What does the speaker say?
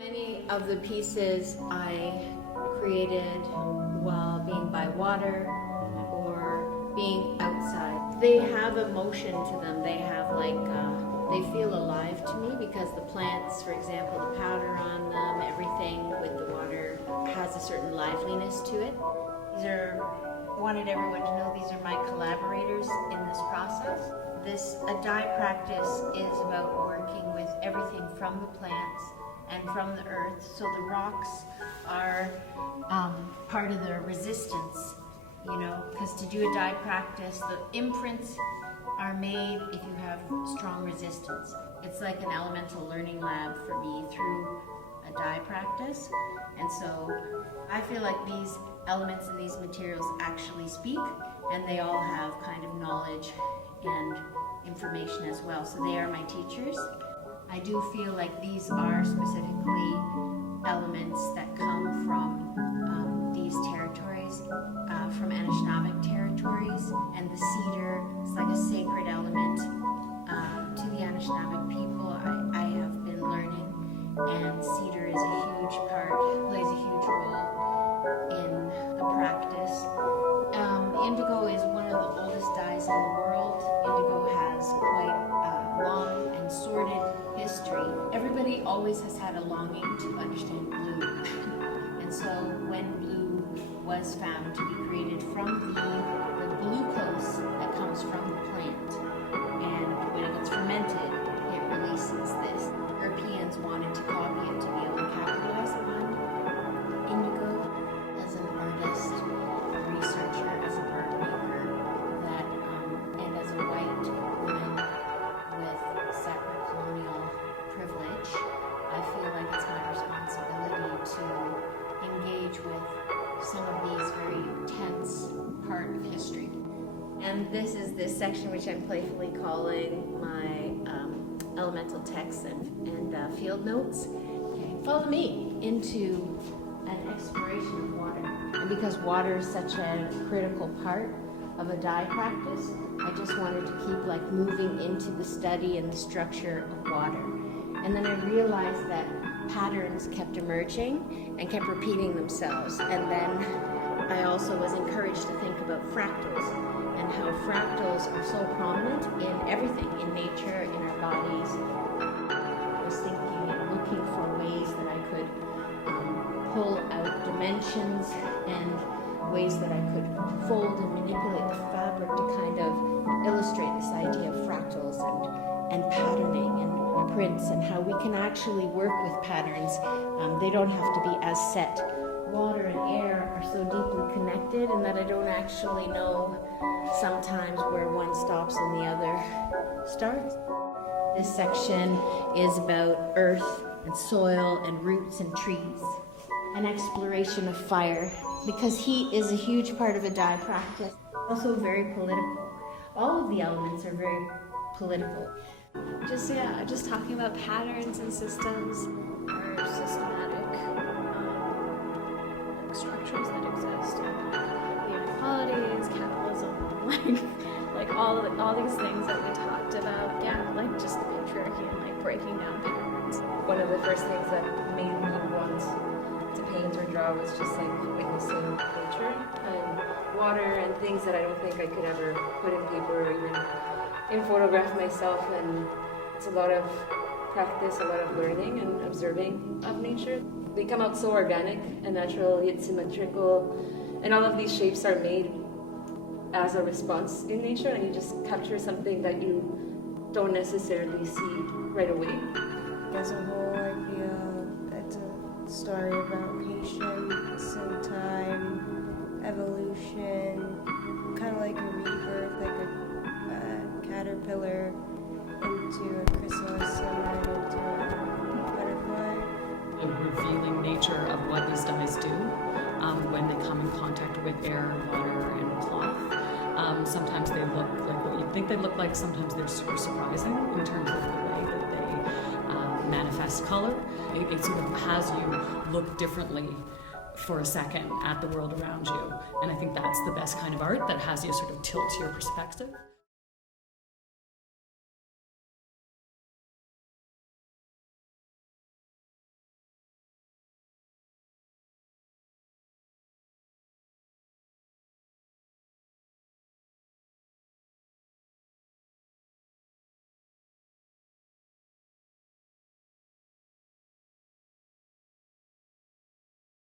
Many of the pieces I created while being by water or being outside. They have emotion to them. They have they feel alive to me because the plants, for example, the powder on them, everything with the water has a certain liveliness to it. Wanted everyone to know these are my collaborators in this process. A dye practice is about working with everything from the plants and from the earth. So the rocks are part of the resistance, because to do a dye practice, the imprints are made if you have strong resistance. It's like an elemental learning lab for me through a dye practice. And so I feel like these elements and these materials actually speak, and they all have kind of knowledge and information as well. So they are my teachers. I do feel like these are specifically elements that come from these territories, from Anishinaabe territories, and the cedar is like a sacred element to the Anishinaabe people. I have been learning, and cedar is a huge part, plays a huge role in the practice. Indigo is one of the oldest dyes in the world. Indigo has quite a long and sordid history. Everybody always has had a longing to understand blue. And so when blue was found to be created from the glucose that comes from the plant, and when it gets fermented, it releases this. Europeans wanted to copy it to be able to capitalize on indigo as an artist, a researcher, as an art maker, and as a white woman with separate colonial privilege, I feel like it's my responsibility to engage with some of these very tense part of history. And this is this section which I'm playfully calling my elemental texts and field notes. Okay. Follow me into an exploration of water. And because water is such a critical part of a dye practice, I just wanted to keep moving into the study and the structure of water. And then I realized that patterns kept emerging and kept repeating themselves. And then I also was encouraged to think about fractals and how fractals are so prominent in everything, in nature, in our bodies. I was thinking and looking for ways that I could pull out dimensions and ways that I could fold and manipulate the fabric to kind of illustrate this idea of fractals and patterning and prints, and how we can actually work with patterns. They don't have to be as set. Water and air are so deeply connected, and that I don't actually know sometimes where one stops and the other starts. This section is about earth and soil and roots and trees. An exploration of fire, because heat is a huge part of a dye practice. Also very political. All of the elements are very political. Just talking about patterns and systems or systematic structures that exist. Inequalities, capitalism, all these things that we talked about. Yeah, just patriarchy and breaking down patterns. One of the first things that made me want to paint or draw was just witnessing nature and water and things that I don't think I could ever put in paper or even in photograph myself. And it's a lot of practice, a lot of learning and observing of nature. They come out so organic and natural, yet symmetrical, and all of these shapes are made as a response in nature, and you just capture something that you don't necessarily see right away. As a whole, I feel it's a story about patience and time, evolution, kind of like a rebirth, like a caterpillar into a chrysalis and then into a butterfly. The revealing nature of what these dyes do when they come in contact with air, water, and cloth. Sometimes they look like what you'd think they'd look like. Sometimes they're super surprising in terms of the way that they manifest color. It sort of has you look differently for a second at the world around you. And I think that's the best kind of art, that has you sort of tilt your perspective.